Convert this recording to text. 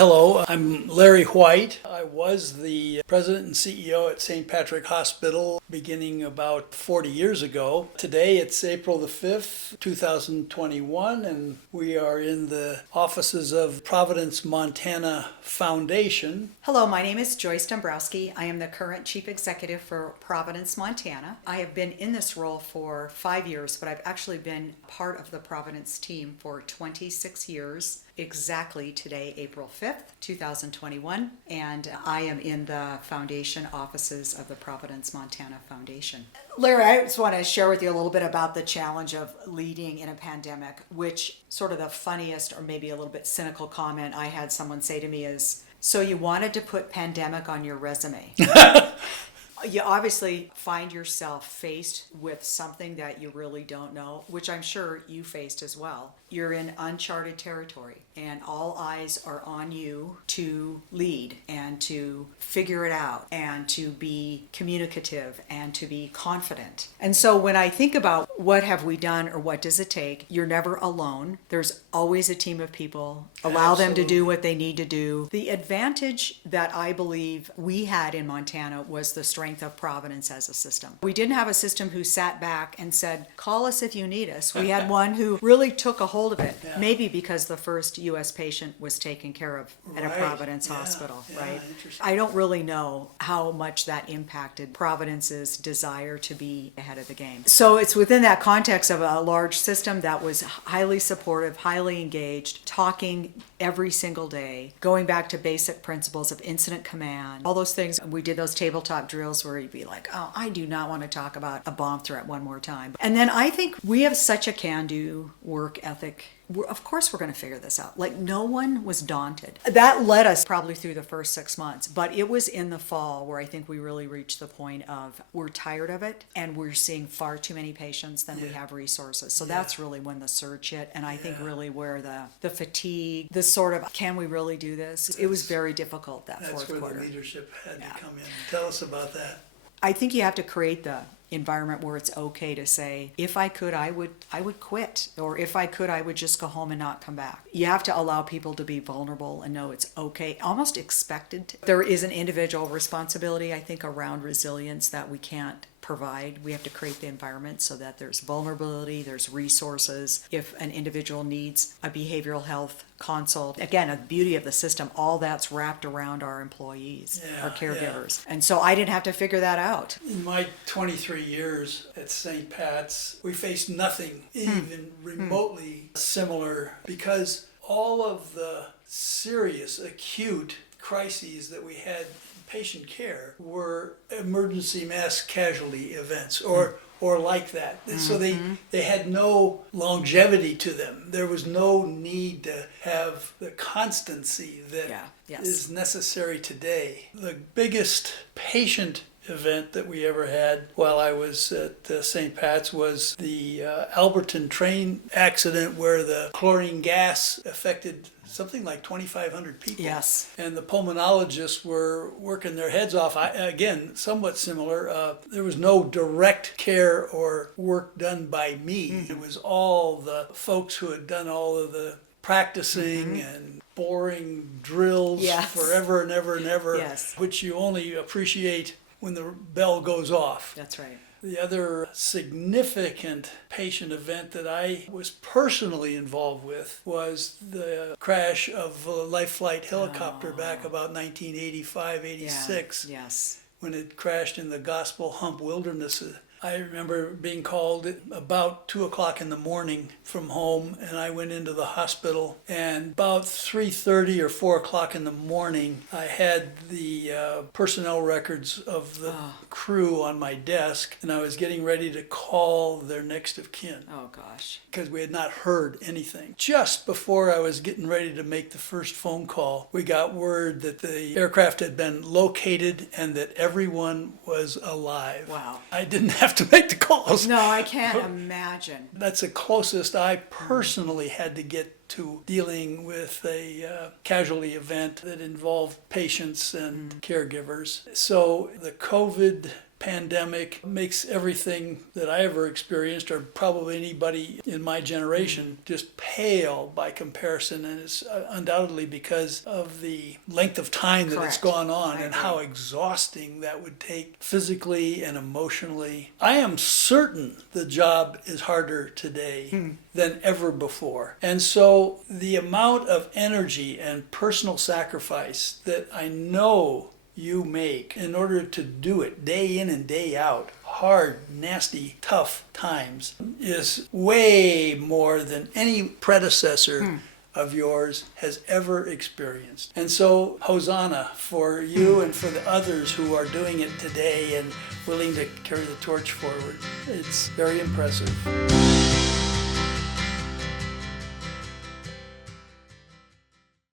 Hello, I'm Larry White. I was the president and CEO at St. Patrick Hospital beginning about 40 years ago. Today it's April the 5th, 2021, and we are in the offices of Providence Montana Foundation. Hello, my name is Joyce Dombrouski. I am the current chief executive for Providence Montana. I have been in this role for 5 years, but I've actually been part of the Providence team for 26 years. Exactly today, April 5th, 2021, and I am in the foundation offices of the Providence Montana Foundation. Larry, I just want to share with you a little bit about the challenge of leading in a pandemic, which sort of the funniest or maybe a little bit cynical comment I had someone say to me is, "So you wanted to put pandemic on your resume?" You obviously find yourself faced with something that you really don't know, which I'm sure you faced as well. You're in uncharted territory, and all eyes are on you to lead and to figure it out and to be communicative and to be confident. And so when I think about what have we done or what does it take, you're never alone. There's always a team of people. Allow them to do what they need to do. The advantage that I believe we had in Montana was the strength of Providence as a system. We didn't have a system who sat back and said, "Call us if you need us." We had one who really took a hold of it, maybe because the first U.S. patient was taken care of at a Providence hospital, right? I don't really know how much that impacted Providence's desire to be ahead of the game. So it's within that context of a large system that was highly supportive, highly engaged, talking every single day, going back to basic principles of incident command, all those things. We did those tabletop drills where you'd be like, "Oh, I do not want to talk about a bomb threat one more time." And then I think we have such a can-do work ethic. Of course we're going to figure this out. Like, no one was daunted. That led us probably through the first 6 months, but it was in the fall where I think we really reached the point of we're tired of it and we're seeing far too many patients than we have resources. So that's really when the surge hit, and I think really where the fatigue, the sort of, can we really do this? It was very difficult that fourth quarter. That's where the leadership had to come in. Tell us about that. I think you have to create the environment where it's okay to say, if I could, I would quit, or if I could, I would just go home and not come back. You have to allow people to be vulnerable and know it's okay, almost expected. There is an individual responsibility, I think, around resilience that we can't provide. We have to create the environment so that there's vulnerability, there's resources. If an individual needs a behavioral health consult, again, the beauty of the system, all that's wrapped around our employees, our caregivers. And so I didn't have to figure that out. In my 23 years at St. Pat's, we faced nothing even remotely similar, because all of the serious acute crises that we had patient care were emergency mass casualty events or like that. So they had no longevity to them. There was no need to have the constancy that is necessary today. The biggest patient event that we ever had while I was at St. Pat's was the Alberton train accident where the chlorine gas affected something like 2,500 people. Yes. And the pulmonologists were working their heads off. Again, somewhat similar. There was no direct care or work done by me. It was all the folks who had done all of the practicing and boring drills forever and ever and ever, which you only appreciate when the bell goes off. That's right. The other significant patient event that I was personally involved with was the crash of a Life Flight helicopter back about 1985, 86, when it crashed in the Gospel Hump Wilderness. I remember being called at about 2 o'clock in the morning from home, and I went into the hospital, and about 3:30 or 4 o'clock in the morning, I had the personnel records of the crew on my desk, and I was getting ready to call their next of kin. Oh, gosh. Because we had not heard anything. Just before I was getting ready to make the first phone call, we got word that the aircraft had been located and that everyone was alive. Wow. I didn't have to make the calls. No, I can't imagine. That's the closest I personally had to get to dealing with a casualty event that involved patients and caregivers. So the COVID pandemic makes everything that I ever experienced, or probably anybody in my generation, just pale by comparison. And it's undoubtedly because of the length of time that it's Correct. gone on I and agree. how exhausting that would take physically and emotionally. I am certain the job is harder today than ever before. And so the amount of energy and personal sacrifice that I know you make in order to do it day in and day out, hard, nasty, tough times, is way more than any predecessor of yours has ever experienced. And so, Hosanna for you and for the others who are doing it today and willing to carry the torch forward. It's very impressive.